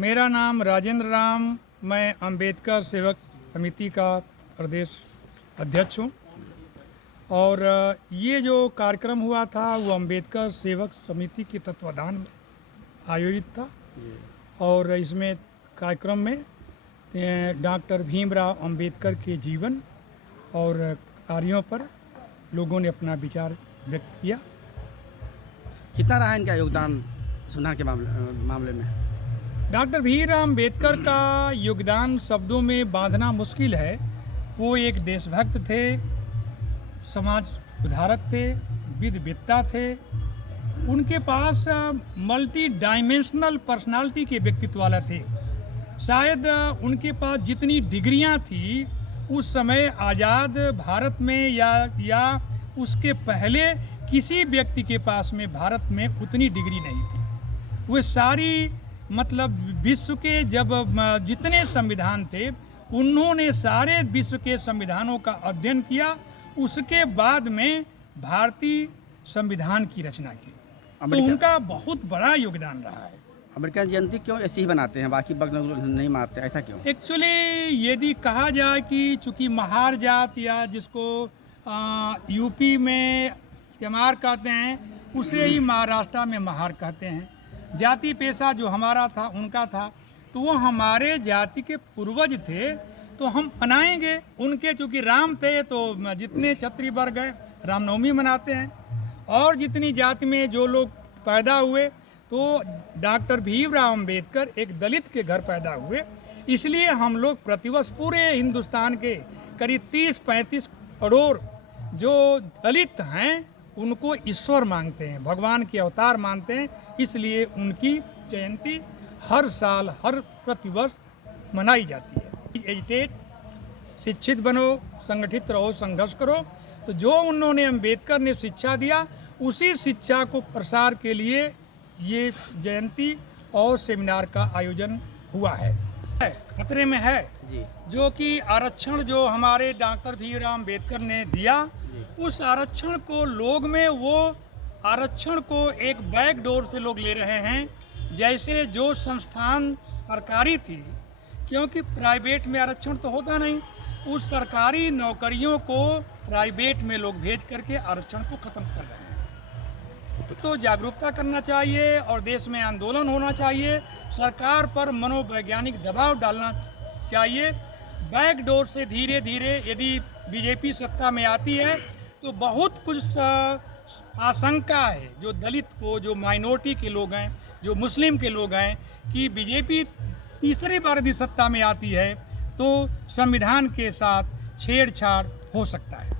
मेरा नाम राजेंद्र राम, मैं अंबेडकर सेवक समिति का प्रदेश अध्यक्ष हूँ। और ये जो कार्यक्रम हुआ था वो अंबेडकर सेवक समिति के तत्वाधान में आयोजित था। और इसमें कार्यक्रम में डॉक्टर भीमराव अंबेडकर के जीवन और कार्यों पर लोगों ने अपना विचार व्यक्त किया। कितना रहा इनका योगदान संविधान के मामले में? डॉक्टर भीमराव अंबेडकर का योगदान शब्दों में बांधना मुश्किल है। वो एक देशभक्त थे, समाज सुधारक थे, विद्वता थे। उनके पास मल्टी डायमेंशनल पर्सनालिटी के व्यक्तित्व वाला थे। शायद उनके पास जितनी डिग्रियां थी उस समय आज़ाद भारत में या उसके पहले किसी व्यक्ति के पास में भारत में उतनी डिग्री नहीं थी। वे सारी मतलब विश्व के जब जितने संविधान थे उन्होंने सारे विश्व के संविधानों का अध्ययन किया। उसके बाद में भारतीय संविधान की रचना की। तो उनका बहुत बड़ा योगदान रहा है। अमेरिकन जयंती क्यों ऐसे ही बनाते हैं, बाकी नहीं मानते, ऐसा क्यों? एक्चुअली यदि कहा जाए कि चूँकि महार जात या जिसको यूपी में चमार कहते हैं उसे ही महाराष्ट्र में महार कहते हैं। जाति पेशा जो हमारा था उनका था, तो वो हमारे जाति के पूर्वज थे तो हम मनाएंगे उनके। चूँकि राम थे तो जितने क्षत्रिय वर्ग हैं रामनवमी मनाते हैं। और जितनी जाति में जो लोग पैदा हुए तो डॉक्टर भीमराव अंबेडकर एक दलित के घर पैदा हुए, इसलिए हम लोग प्रतिवर्ष पूरे हिंदुस्तान के करीब 30-35 करोड़ जो दलित हैं उनको ईश्वर मानते हैं, भगवान के अवतार मानते हैं। इसलिए उनकी जयंती हर साल हर प्रतिवर्ष मनाई जाती है। एजुटेट, शिक्षित बनो, संगठित रहो, संघर्ष करो। तो जो उन्होंने अंबेडकर ने शिक्षा दिया उसी शिक्षा को प्रसार के लिए ये जयंती और सेमिनार का आयोजन हुआ है। खतरे में है जी। जो कि आरक्षण जो हमारे डॉक्टर भीमराव अंबेडकर ने दिया, उस आरक्षण को लोग में वो आरक्षण को एक बैक डोर से लोग ले रहे हैं। जैसे जो संस्थान सरकारी थी, क्योंकि प्राइवेट में आरक्षण तो होता नहीं, उस सरकारी नौकरियों को प्राइवेट में लोग भेज करके आरक्षण को ख़त्म कर रहे हैं। तो जागरूकता करना चाहिए और देश में आंदोलन होना चाहिए। सरकार पर मनोवैज्ञानिक दबाव डालना चाहिए। बैक डोर से धीरे धीरे यदि बीजेपी सत्ता में आती है तो बहुत कुछ आशंका है जो दलित को, जो माइनॉरिटी के लोग हैं, जो मुस्लिम के लोग हैं, कि बीजेपी तीसरी बार यदि सत्ता में आती है तो संविधान के साथ छेड़छाड़ हो सकता है।